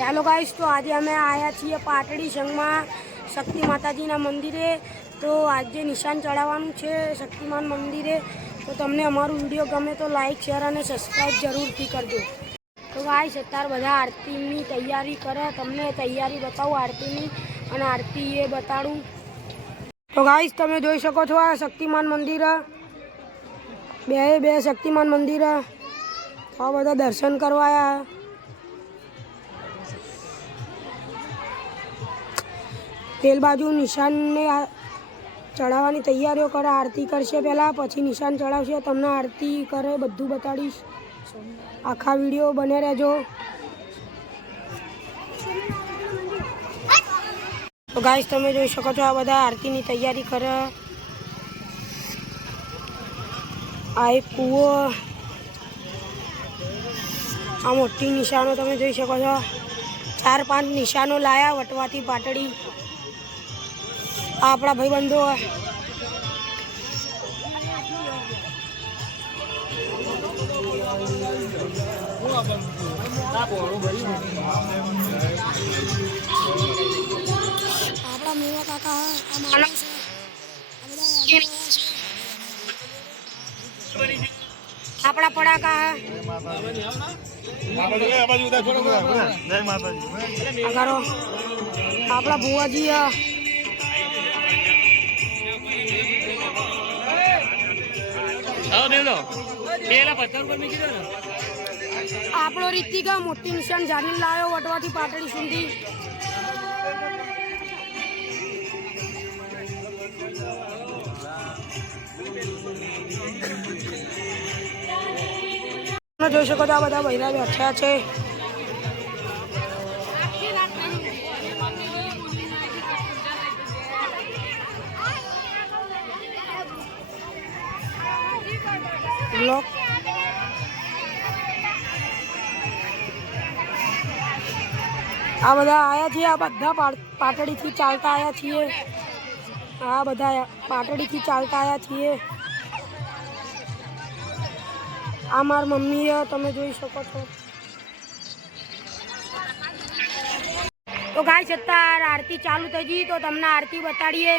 Hello guys, तो आज અમે આવ્યા છીએ પાટડી સંઘમાં શક્તિ માતાજીના મંદિરે। તો આજે નિશાન ચડાવવાનું છે શક્તિમાન મંદિરે। તો તમને અમારું વિડીયો ગમે તો લાઈક શેર અને સબસ્ક્રાઈબ જરૂરથી કરજો। તો ગાઈસ અત્યારે બધા આરતીની તૈયારી કરે, તમને તૈયારી બતાવું આરતીની અને આરતી એ બતાડું। તો ગાઈસ તમે જોઈ શકો છો આ શક્તિમાન મંદિર, બે શક્તિમાન મંદિર, આ બધા દર્શન કરવા આવ્યા। પેલ बाजू निशान ने चढ़ावानी तैयारीओ करे, आरती करशे पहला पछी निशान चढ़ावशे। तमने आरती करे बधुं बताड़ीश, आखा विडियो बने रहेजो। तो गाइस तमे जोई शको छो आ बधा आरती नी तैयारी करे। आ एक कूवो, आ मोटी निशानो तमे जोई शको छो। 4-5 निशानो लाया वटवाथी पाटड़ी। अपना भाई बंधु है अपना मेवा काका है, अपना पड़ाका है, अपना बुआ जी है, आपड़ो रीतिका मोटी निशान जारी लायो वटवाथी पाटड़ी सुधी। જોઈ શકો છો આ બધા બૈરા બેઠા છે। ब्लॉक आ बधा आया छे, आ बधा पाटड़ी थी चालता आया छे। आ बधा पाटड़ी थी चालता आया छे। आ मार मम्मी है, तमे जोई शको छो। तो गाइस अत्यार आरती चालू थई गई, तो तमने आरती बताड़ीए।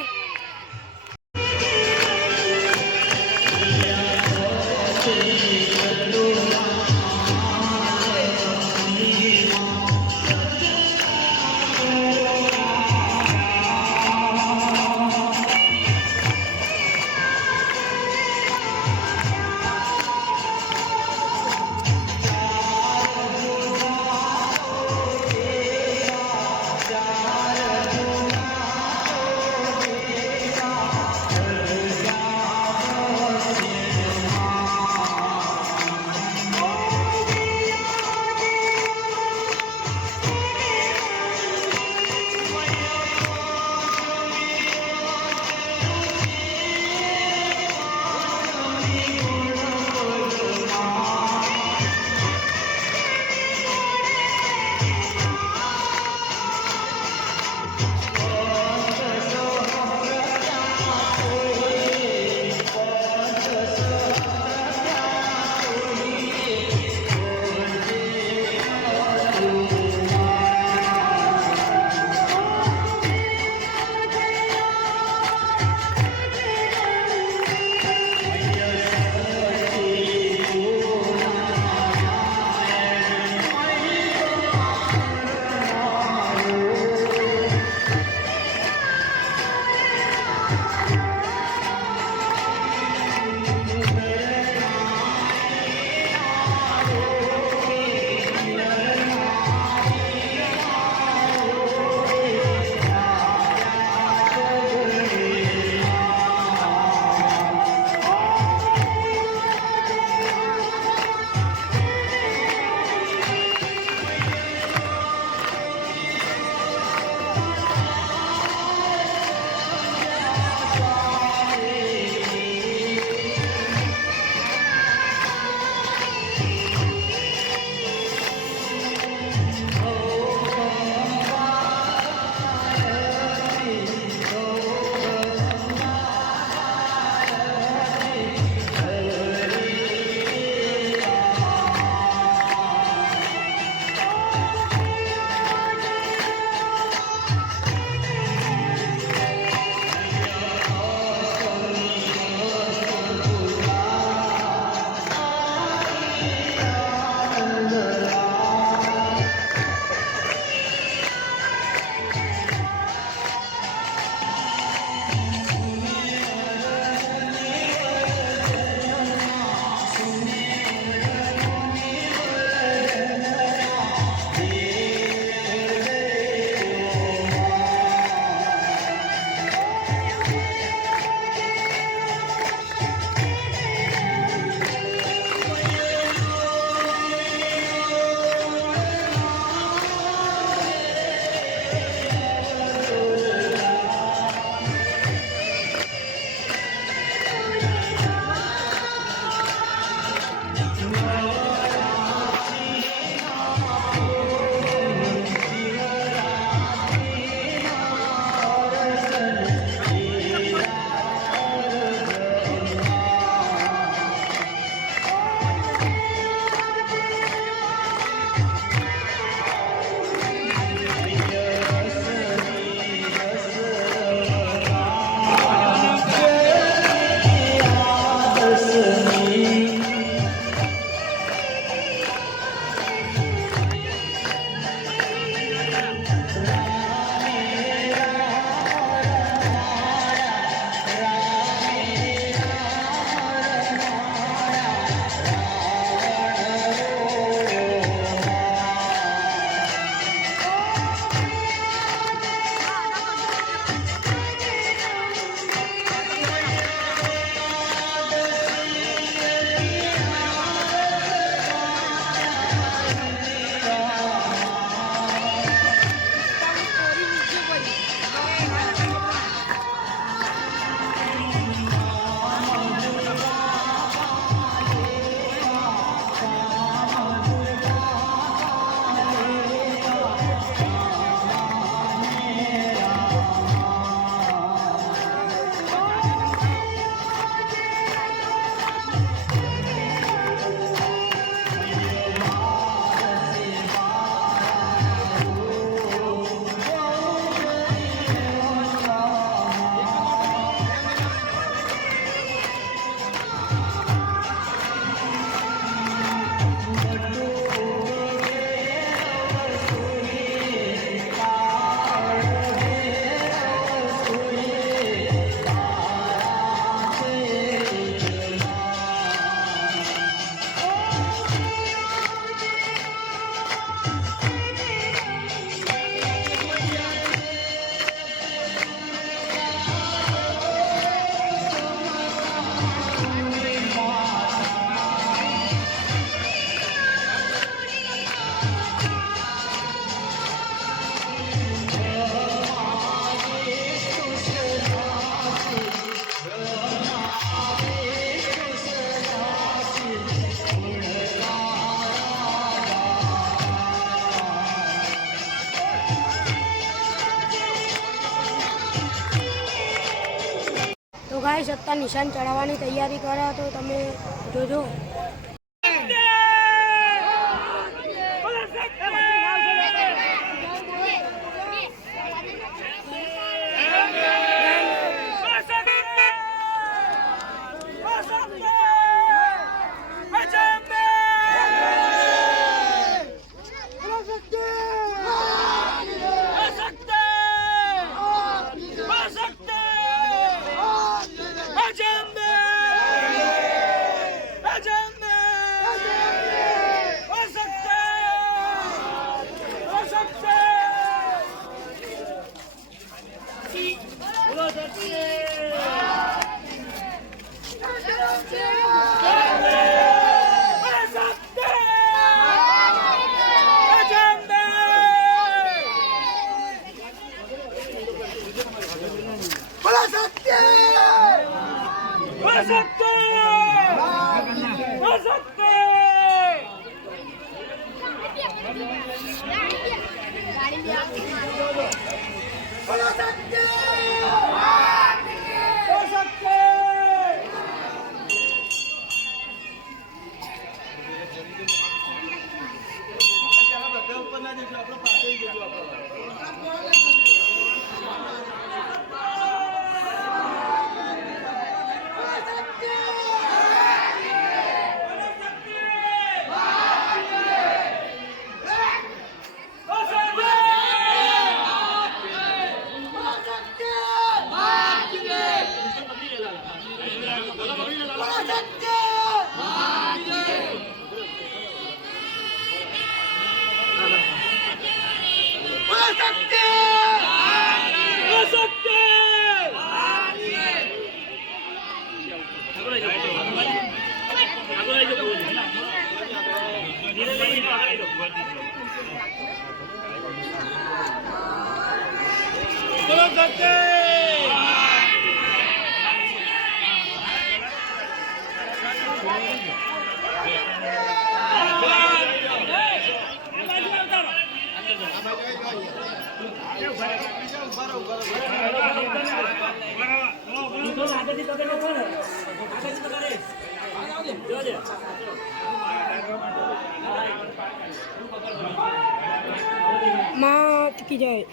ગાઈસ અત્યારે નિશાન ચડાવવાની તૈયારી કરો તો તમે જોજો. मात की जय.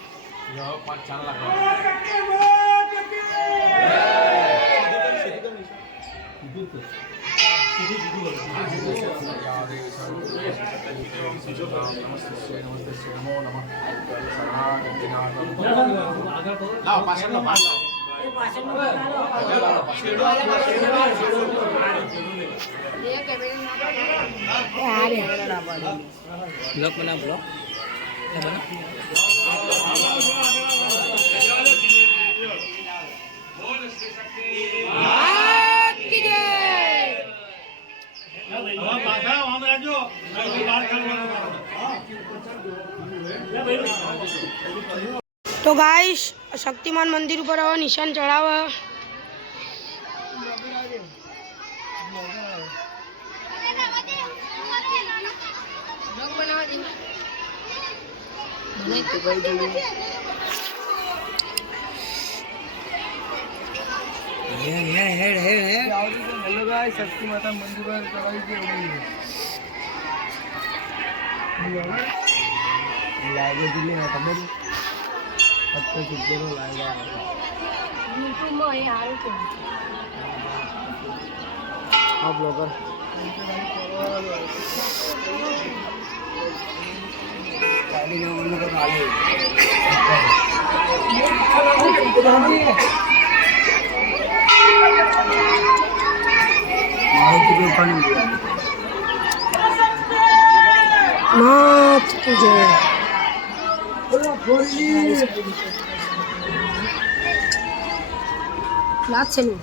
ब्लॉक बना ब्लॉक बना तो गाइस शक्तिमान मंदिर पर હવે નિશાન ચડાવવા हेलो गाइस शक्ति माता मंदिर पर चढ़ाई के लागे दिले है खबर अब तो कितने को लाएगा YouTube માં એ આવે છે आप ब्लॉगर गाड़ी में उन लोग का गाड़ी मात की जय. लात चलो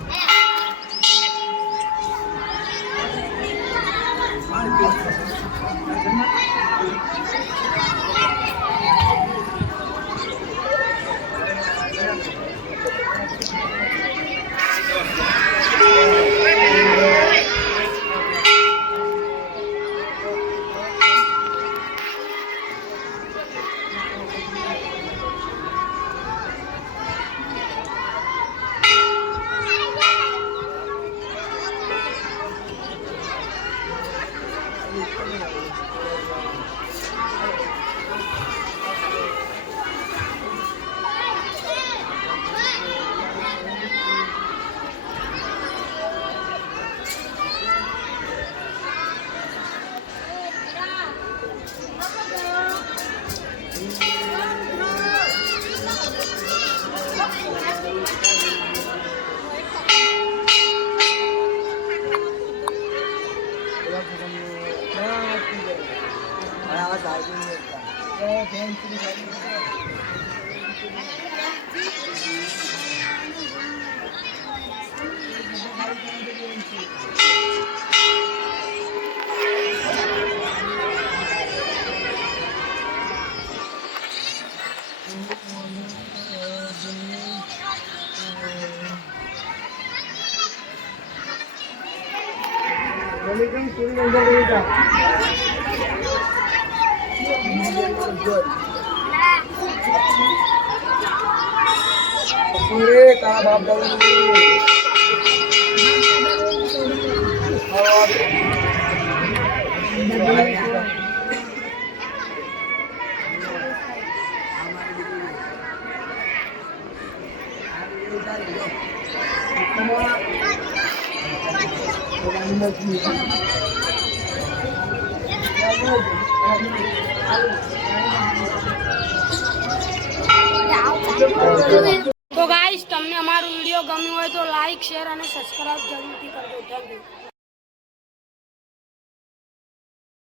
તો ગાઈસ તમને અમારો વિડીયો ગમ્યો હોય તો લાઈક શેર અને સબસ્ક્રાઇબ જરૂરથી કરજો. Thank you.